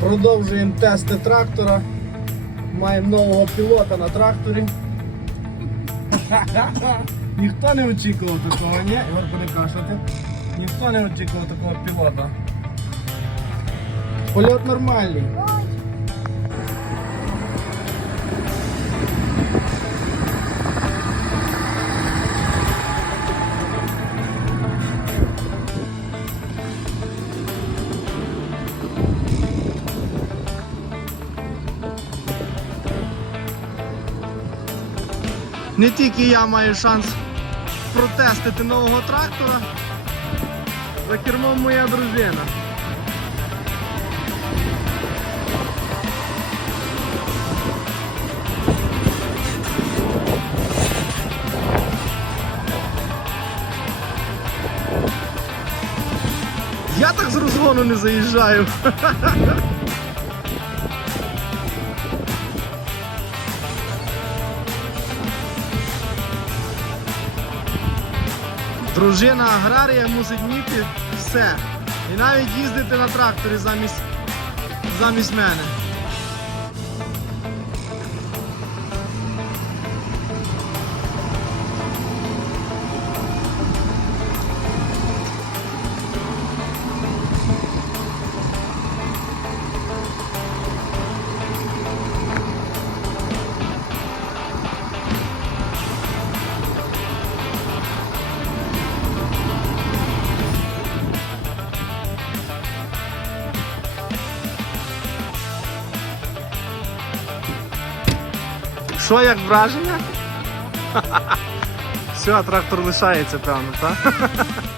Продовжуємо тести трактора. Маємо нового пілота на тракторі. Ніхто не очікував такого, ні? Ігорку не кашляти. Ніхто не очікував такого пілота. Польот нормальний. Не тільки я маю шанс протестити нового трактора. За кермом моя дружина. Я так з розгону не заїжджаю. Дружина аграрія мусить вміти все. І навіть їздити на тракторі замість, замість мене. Що як враження? Все, трактор лишається, певно, так?